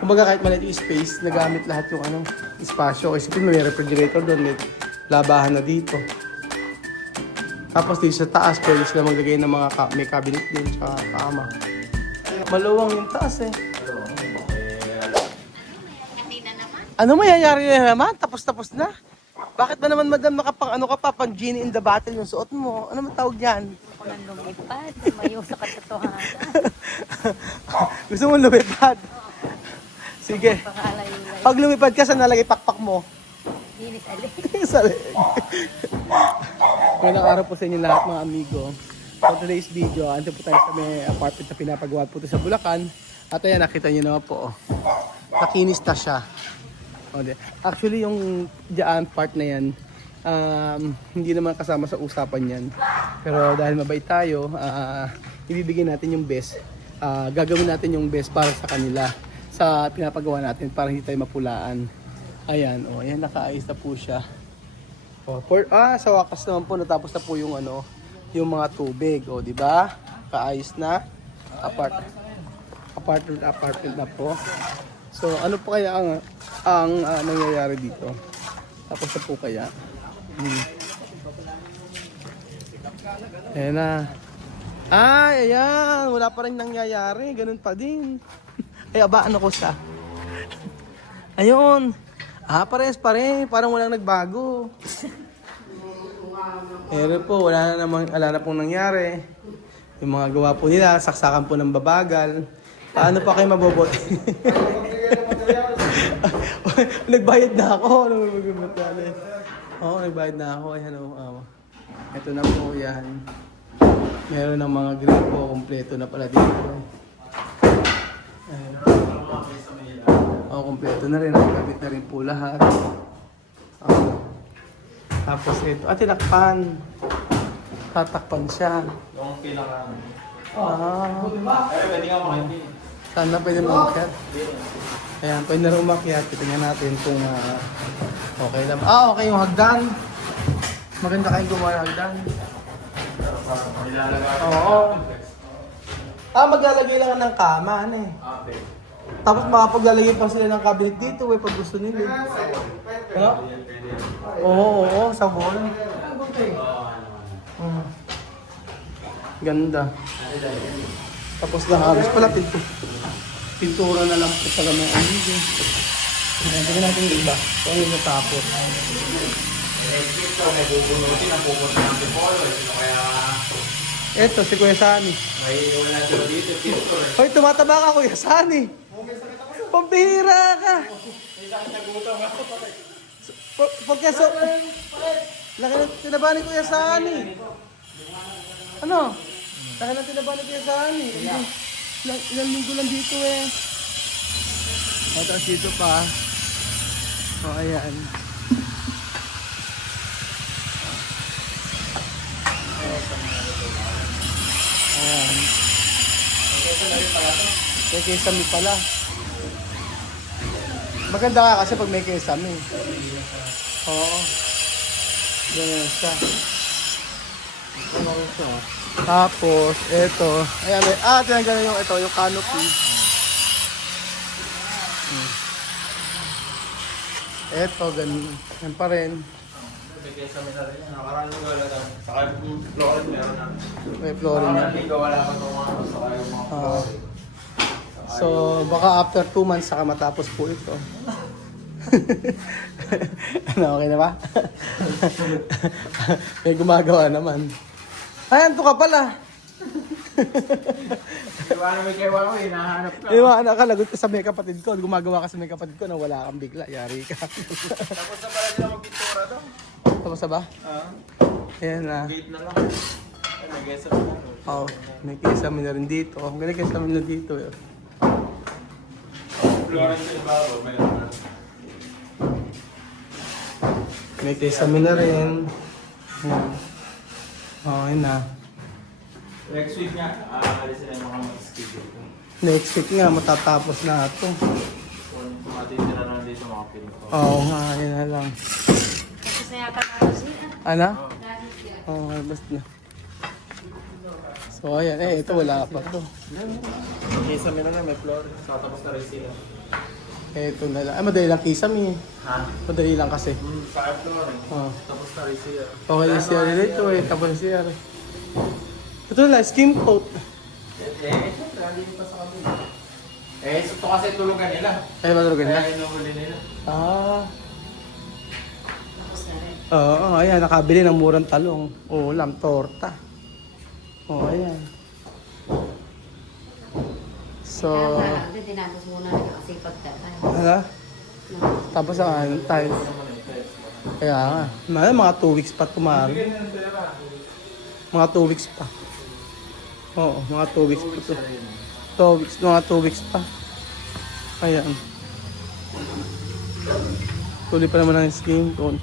Kumbaga kahit maliit yung space, nagamit lahat yung espasyo. Isipin mo, may refrigerator doon, may labahan na dito. Tapos dito sa taas, pwede sila maglagay ng mga may cabinet din, sa kama. Maluwang yung taas eh. Ano mayayari na naman? Tapos na? Bakit ba naman madam ano ka pa, pang genie in the bottle yung suot mo? Ano man tawag yan? Ako nang lumipad, mayo sa katotohanan. Gusto mo lumipad? Sige. Pag lumipad ka, saan nalagay pakpak mo? Linis alin. Sa leeg. Magandang araw po sa inyo lahat mga amigo. For today's video, andito po tayo sa may apartment na pinapagawa po ito sa Bulacan. At ayan, nakita nyo naman po. Nakinis na siya. Actually, yung dyan part na yan, hindi naman kasama sa usapan yan. Pero dahil mabait tayo, ibibigay natin yung best. Gagawin natin yung best para sa kanila sa pinapagawa natin para hindi tayo mapulaan. Ayan, ayan, nakaayos na po siya. Sa wakas naman po natapos na po yung yung mga tubig, di ba? Kaayos na. Apartment na po. So, ano po kaya ang nangyayari dito? Tapos na po kaya? Ayan na. Ayan. Wala pa rin nangyayari. Ganun pa din. Ay, ano ko sa? Ayun. Pares pa rin. Parang walang nagbago. Pero po, wala na pong nangyari. Yung mga gawa po nila, saksakan po ng babagal. Paano pa kayo mabobote? Nagbayad na ako. Oo, nagbayad na ako. Ayan, ito na po yan. Meron ng mga grill po. Kompleto na pala dito. Ayan. Kompleto na rin. Nagkabit na rin po lahat. Tapos ito. Tinakpan. Tatakpan siya. Yung pinaka... Pwede nga makinig. Sana pwede umakyat. Ayan, pwede na rin umakyat. Tingnan natin kung okay lang. Okay yung hagdan. Maganda kayong gumawa ng hagdan. Oo. Maglalagay lang ng kama, Okay. Tapos makapaglalagay pa sila ng cabinet dito, pag gusto nila. Oo, sabon. Ganda. Tapos na halos pala pintura na lang po talaga ng amigo. Tingnan natin yung iba. Kung yung natapos. Ito, may bubunutin ang pupunta ng Tipolo. Kaya... Eto, si Kuya Sani. May wala dito dito. Hoy, tumataba ka Kuya Sani. Pambihira ka. Pagkaso... Laki na tinaba ni Kuya Sani. Ano? Laki na tinaba ni Kuya Sani. Ilang linggo lang dito eh. Tapos dito pa. Ayan. Ayan. May kesame pala. Maganda ka kasi pag may kesame. Oo. Ganyan siya. Tapos, ito. Ayan, tinanggal yung yung canopy. Ito, ganyan pa rin. May kesame na rin. Nakaraan mo wala daw. Saka yung flooring meron na. May flooring na. Hindi ko wala pa itong mga saka yung mga flooring. So, baka after 2 months saka matapos po ito. Okay na ba? May gumagawa naman. Ayan, ito ka pala. Iwanan mo kay Wawi, nahanap ka. Nakalagot ka sa may kapatid ko. Gumagawa ka sa may kapatid ko na wala kang bigla. Yari ka. Tapos na pala sila magpintura daw. Tapos na ba? Ayan na. Gate na lang. May kesame na. May kesame na rin dito. May kesame na dito. Flooring sa ibabaw, mayroon na. May kesame na rin. Ayan. Okay na. Next week nga, alis sila yung mga mag-schedule. Next week nga, matatapos na ito. Kung matitira na dito mga pinto. Oo nga, yun na lang. Tapos na yata ako siya. Ano? Oo, basta na. So ayan, ito wala pa to. Kisame na may floor. Tapos na rin sila. Ito na lang. Madali lang kisame. Ha? Madali lang kasi. Sa floor. Oh. Tapos na rin sila. Okay yung CR dito tapos yung CR. Ito lang, skim coat. Siyempre, hindi pa sa kanila. Ito kasi tulugan nila. Ay, matulog na. Kaya inuhuli nila. Ah. Oo, ayan, nakabili ng murang talong. Ulam, torta. Ayan. So, Hindi, tinapos muna na kasi pagtatay. ano? Tapos ang tayo. Kaya nga, mga 2 weeks pa tumari. Mga 2 weeks pa. Oo, mga 2 weeks pa to. 2 weeks, mga 2 weeks pa. Ayan. Tuloy pa naman ang skim coat.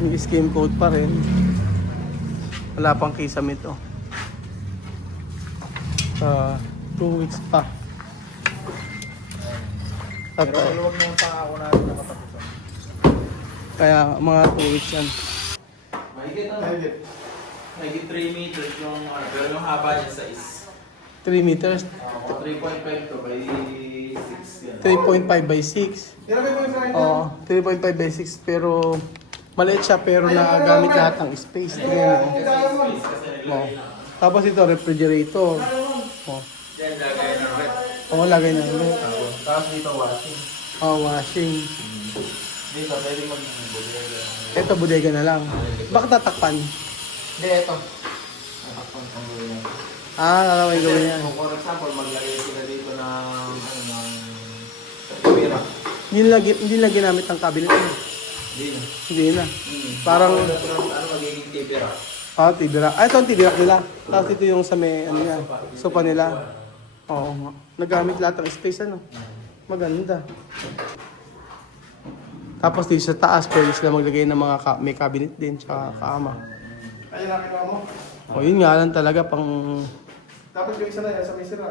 Yung skim coat pa rin. Wala pang kisame ito. 2 weeks pa. Pero huwag na yung pangako natin nakatapusan. Kaya mga 2 weeks yan. Mahigit 3 meters yung pero yung haba niya sa 3 meters. 3.5 to by 6 yan. 3.5 by 6. Oo, 3.5 by 6 pero maliit siya pero nagamit lahat ng space. Ayan, oh. Tapos ito refrigerator. Oh. Then lagay ng rep. Oo, lagay na ulit. Tapos dito washing. Oh, washing. Dito pwede mag-bodega. Ito bodega na lang. Bakit tatakpan? Hindi, ito. Nakapang ang gawin. Lalaway gawin yan. For example, maglagay sila dito ng kamera. Hindi na ginamit ng cabinet. Hindi na. Hindi na. Parang Ano magiging tibira? TV rack. Ito ang TV rack nila. Tapos ito yung sa may ano yan, sofa nila. Oo nga. Nagamit lahat ng space ano. Maganda. Tapos dito sa taas, pwede sila maglagay ng mga may cabinet din, tsaka kama. Ayun, nakita mo. O yun nga lang talaga pang Dapat yung isa na yan sa may sira.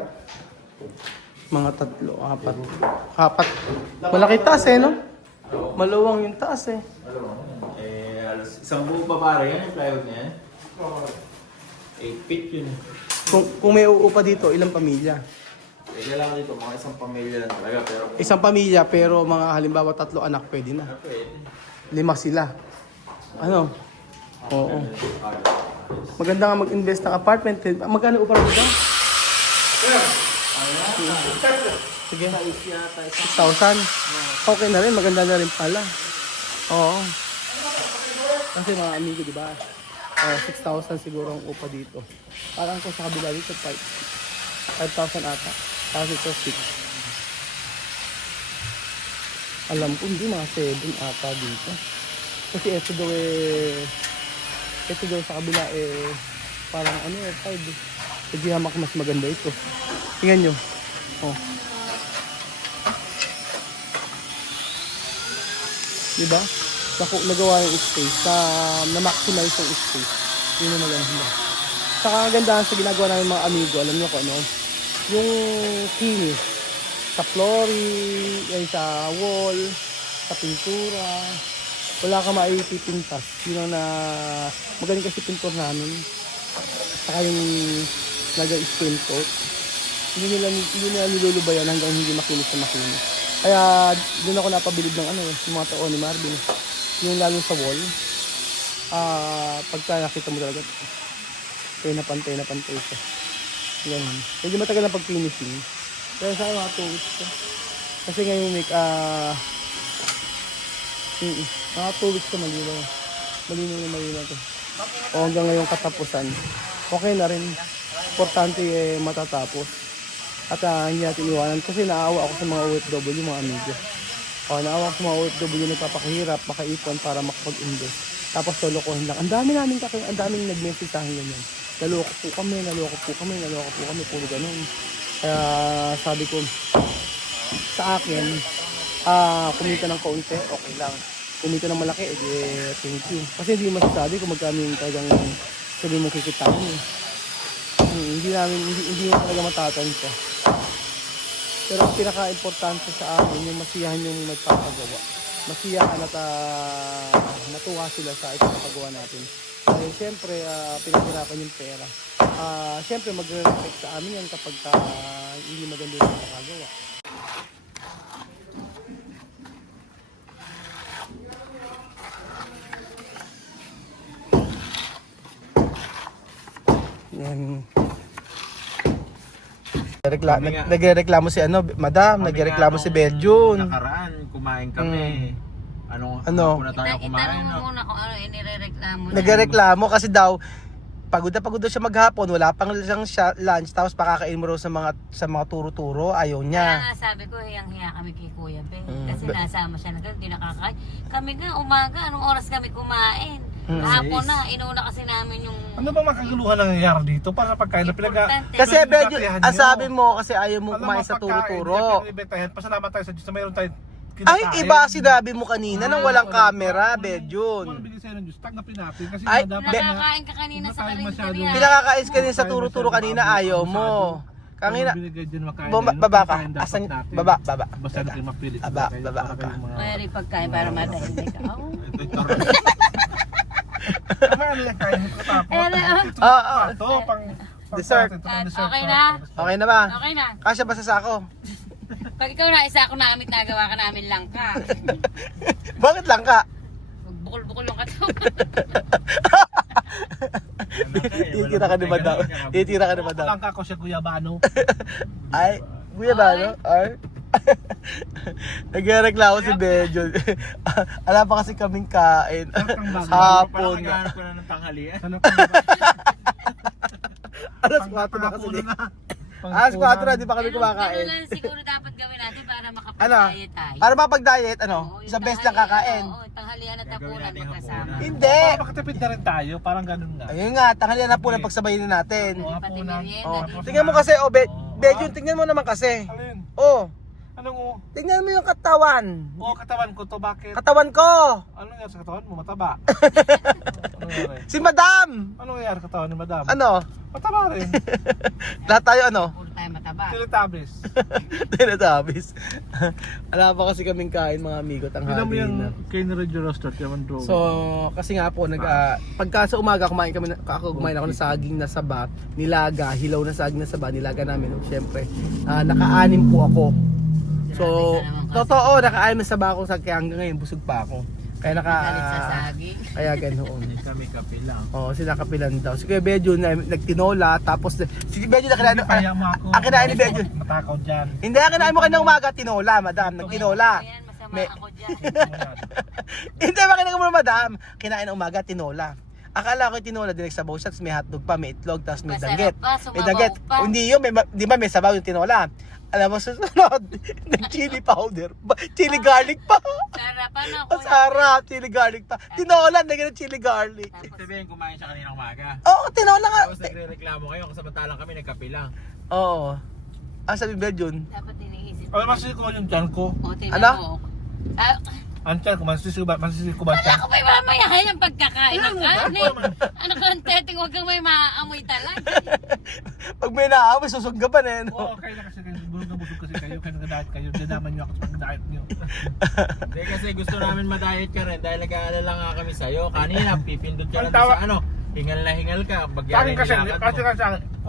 mga 3, 4. 4. Malaki taas eh, no? Maluwang yung taas eh. Alos, isang buong pa pare yan, yung plywood niya. 8 feet yun. Kung may uupa dito, ilang pamilya? Kailangan dito, mga isang pamilya lang talaga. Pero Isang pamilya pero mga halimbawa 3 anak pwede na. pwede. 5 sila. Ano? Oo. Maganda nga mag-invest ng apartment. Magkano upa rin dito? Sige. 6,000. Okay na rin. Maganda na rin pala. Oo. Kasi mga amigo, di ba? 6,000 siguro ang upa dito. Parang kung sa kabila dito, 5,000 ata. Tapos ito 6. Alam ko hindi, mga 7 ata dito. Kasi ito daw sa kabila parang 5. Hindi hamak mas maganda ito. Tingnan nyo. Oh. Diba? Nagawa yung space. Na-maximize yung space. Yun yung maganda. Saka kagandahan sa ginagawa namin mga amigo, alam nyo ko ano? Yung kinis. Sa flooring, sa wall, sa pintura. Wala ka maipipintas. Yun ang magaling kasi pintor namin. Saka yung nag-stain coat. Hindi nila nilulubayan hanggang hindi makinis na makinis. Kaya doon ako napabilib ng yung mga tao ni Marvin. Yung lalo sa wall. Pagka nakita mo talaga, pantay na pantay siya. Ganun. Hindi matagal na pag-finishing. Kaya sa akin mga 2 weeks ko. Kasi ngayon mga 2 weeks ko malinaw. Malinaw to. O hanggang ngayong katapusan. Okay na rin. Importante matatapos. At hindi natin iwanan. Kasi naawa ako sa mga OFW, mga amigo. Naawa ako sa mga OFW nagpapakahirap, makaipon para makapag-invest. Tapos lolokohin lang. Ang daming nag-message sa akin ganyan. Naloko po kami, puro ganun. Kaya sabi ko, sa akin, kumita ng kaunti, okay lang. Kumita ng malaki, thank you. Kasi hindi masasabi kung magkano yung talagang sabi mong kikitain eh. Hindi mo talaga matatansya. Pero ang pinaka-importante sa akin, yung masiyahan yung magpapagawa. Masiyahan at matuwa sila sa ipapagawa natin. Ay syempre pinaghirapan yung pera. Syempre magre-reflect sa amin yan kapag hindi maganda yung pagkakagawa. Yan. Nagreklamo si Madam, nagreklamo si Beljun. Nakaraan, kumain kami. Ano? Hapon na tayo kumain. Itanong No? mo muna kung ano inirereklamo niya. Nagreklamo kasi daw pagod daw siya maghapon, wala pang siyang lunch, tapos pakakain mo raw sa mga turo-turo, ayaw Kaya niya. nga sabi ko, hiyang-hiya kami kay Kuya Ben. Kasi nasama siya na gano'n, hindi nakakain. Kami nga, umaga, anong oras kami kumain? Hapon na, inuna kasi namin yung... Ano ba makaguluhan nangyayari dito para pagkain na Importante. Kasi Beljun, ang sabi mo kasi ayaw mo Ano kumain sa turo-turo. Pasalamat tayo sa Diyos na mayroon tayong Ay, iba sinabi mo kanina nang walang camera, Kung Beljun. bigay sa'yo ng Diyos, tanggapin natin. Kasi Ay, dapat Nakakain ka kanina sa karinderya. Pinakakais ka din sa turo-turo kanina, ayaw mo. Kanina, baba ka. Asan? Baba. Basta natin mapilit. Baba ka. Mayroon pagkain para madahimik ka. Tama ano yung kain mo tapos. Ito, pang Dessert. Okay na? Okay na ba? Okay na. Kasya ba sa sako? Pag ikaw na isa ako namin, nagawa ka namin lang ka. Bakit lang ka? Bukol-bukol yung katawan. Titira ka ni Madam. Titira ka ni Madam. Lang ka ko siya Guyabano. Ay, Kuya ba, no? Ay. Nagreklamo si Beljun. Ala pa kasi kaming kain. Hapon. Naghahanap ko na ng tanghalian. Alas 4 na kasi. Alas 4 na, di pa kami Ano kumakain. lang siguro dapat gawin natin para Ano? makapag-diet tayo? Para mapag-diet, ano? Oo, yung Isang beses lang tanghalian, kakain. Oo, tanghalian at Gagawin tapunan natin magkasama. hapunan. Hindi. Para makatipid na rin tayo, parang ganun nga. Ayun nga, tanghalian na po lang pagsabayin na natin. Oo, Pati hapunan. merienda. Oh, dito. tingnan mo kasi, Beljun, tingnan mo naman kasi. Alin? Oh, Anong tingnan mo yung katawan. katawan ko to, bakit? Katawan ko. Ano nangyari sa katawan mo? Mataba. Ano nangyari? Si Madam. Ano nangyari sa katawan ni Madam? Ano? Mataba rin. Lahat tayo ano? Puro tayo mataba. Teletabis. Tinatapis. Wala pa kasi kaming kain mga amigo Tignan mo tanghali yung na. kay ni Radio Roster, yung drone. So, kasi nga po pagka sa umaga kumain ako ng saging na saba, nilaga, hilaw na saging na saba, nilaga namin. Syempre, naka-anim po ako. So, Grabe ka naman kasi. totoo, naka-anim na saba akong saging, kaya hanggang ngayon busog pa ako. Kaya Galit sa saging. kaya ganoon. Kami kape lang. Oo, sila kapilan daw. Si Kuya Beljun nagtinola, tapos si Beljun Kaya mo ako. ang kinain ni Beljun. Matakaw dyan. Hindi, ang kinain mo kanina umaga, tinola, Madam. Nagtinola. Ayan, masama May- ako dyan. Hindi, makinain mo Madam. Kinain ng umaga, tinola. Akala ko yung tinola, direct sabaw siya, tapos may hotdog pa, may itlog, tapos may Masarap danggit. pa, May sumabaw danggit. pa. Hindi yun, di ba may sabaw yung tinola? Alam mo, susunod, chili powder. Chili garlic pa. Sarapan ako. Masarap, chili garlic pa. Tinola, naging chili garlic. Sabihin, kumain siya kanina umaga. Oo, tinola nga. Tapos nagre-reklamo kayo, samantalang kami nagkape lang. Oo. Ang sabi Beljun, Dapat iniisip. Alam, masisig ko yung tiyan ko. O, tingnan Ano? mo. Ang tiyan ko, masisig ko ba Wala siya? ko may mamayahan yung pagkakain ng kanin. Ano kang teteng, huwag kang may maamoy talaga. pag may naamoy, susuggapan eh. No? Oo, kaya na kasi kayo, busog kasi kayo, kaya nag-diet kayo, dinaman nyo ako sa pag-diet nyo. Hindi kasi gusto namin ma-diet ka rin dahil nag-aalala nga kami sa'yo. Kanina, pipindot ka lang Ang tawa- sa ano. Hingal na hingal ka. Sa Bagyan akin kasi,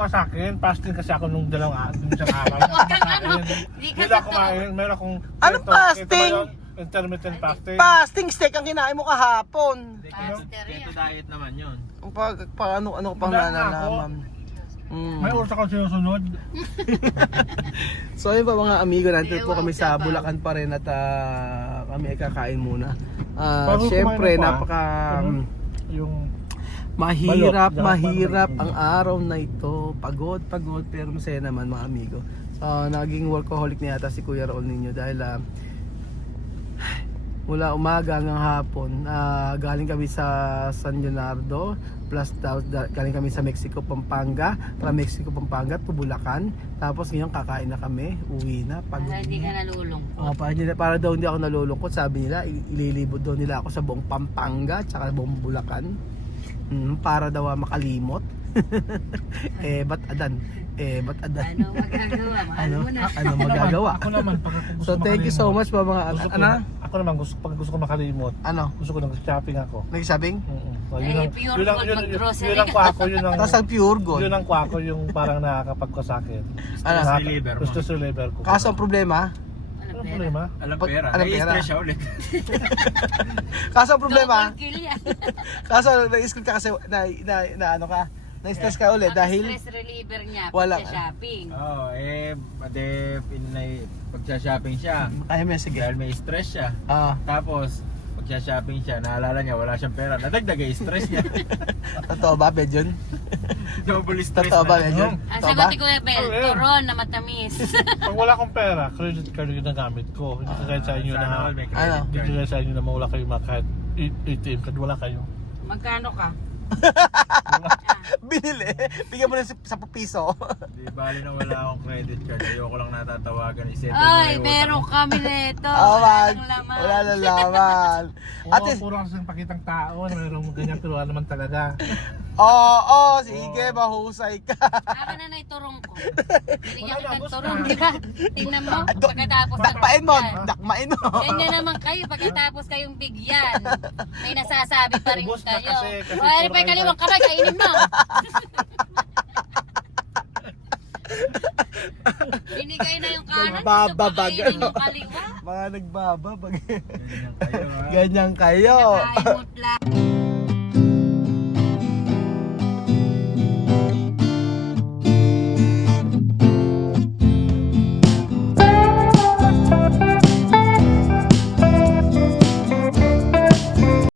sa akin, fasting kasi ako nung isang araw. Huwag kang ano, di ka Hindi lang totoo. kumain, meron akong... Ano fasting? Intermittent fasting. Fasting steak ang kinain mo kahapon. Keto diet naman yun. Ang ano pang Wala nga nalalaman. May oras akong sinusunod. So ayun pa mga amigo, nandito po kami sa Bulacan pa rin at kami ay kakain muna. Bago Syempre, kumain pa, napaka Yung... mahirap Balot. ang araw na ito. Pagod pero masaya naman mga amigo. Naging workaholic na yata si Kuya Raul ninyo dahil mula umaga hanggang hapon galing kami sa San Leonardo plus galing kami sa Mexico Pampanga, from Mexico Pampanga to Bulacan, tapos ngayon kakain na kami, uwi na, pagod Para hindi ka na. nalulungkot. Para daw hindi ako nalulungkot, sabi nila ililibot daw nila ako sa buong Pampanga tsaka buong Bulacan, para daw makalimot. Ba't adan? Ano magagawa? Mahal mo na. Ano magagawa? Ako naman, pag gusto So thank you so much po mga Gusto ko, ano? ako Ako naman, pag gusto ko makalimot, Ano? gusto ko nag-shopping ako. Nag-shopping? So, Eh, pure gold mag-grocery yun ang kwa ko, yun ang... Tapos ang pure gold. Yun ang kwa ko, yung parang nakakapagko sa akin. Ano? Stress reliever mo. Gusto reliever ko. Kaso ang problema, Walang Anong pera. problema? Alam Pag- pera. alam pera. Nai-stress siya ulit. kaso ang problema, Double kill yan. kaso na-script ka kasi na ano ka, na-stress ka ulit Ang dahil stress reliever niya Wala. pag shopping. Oo, pag-shopping siya. ay may sige. Dahil may stress siya. Ah, Tapos, pag-shopping siya, naalala niya wala siyang pera. Nadagdag yung stress niya. totoo ba, Bedjon? Double stress Totoo ba, na. Bedjon? Ang Totoo sagot ba? ni Kuya Bel, Oh, yeah. turon na matamis. Pag wala akong pera, credit card yung nagamit ko. Hindi kagaya sa inyo Sana na... all may Ano? credit Hindi card. kagaya sa inyo na mawala kayo kahit ATM card, wala kayo. Magkano ka? Binili. Bigyan mo ng 10 piso. Di bali na wala akong credit card. Ayoko lang natatawagan. Isipin mo Ay, yung meron utang. kami nito. Oh, man. Walang laman. Wala na laman. Oo, Ate, puro kasi ng pakitang tao na mayroong ganyan pero wala naman talaga. oo, sige, mahusay ka. Akin na iturong ko. Binigyan Wala na, kita ng boss turong, na. di ba? Tingnan mo, pagkatapos Dakpain mo, yan. dakmain mo. Ganyan naman kayo pagkatapos kayong bigyan. May nasasabi pa rin Ubos na kayo. kasi O, ano puro pa yung kayo- kaliwang kamay, kainin mo. Binigay na yung kanan, gusto pa Nagbababag, kainin ano? yung kaliwa. Mga nagbababag. Ganyan kayo, ha? Ganyan kayo. Nakaimot lang.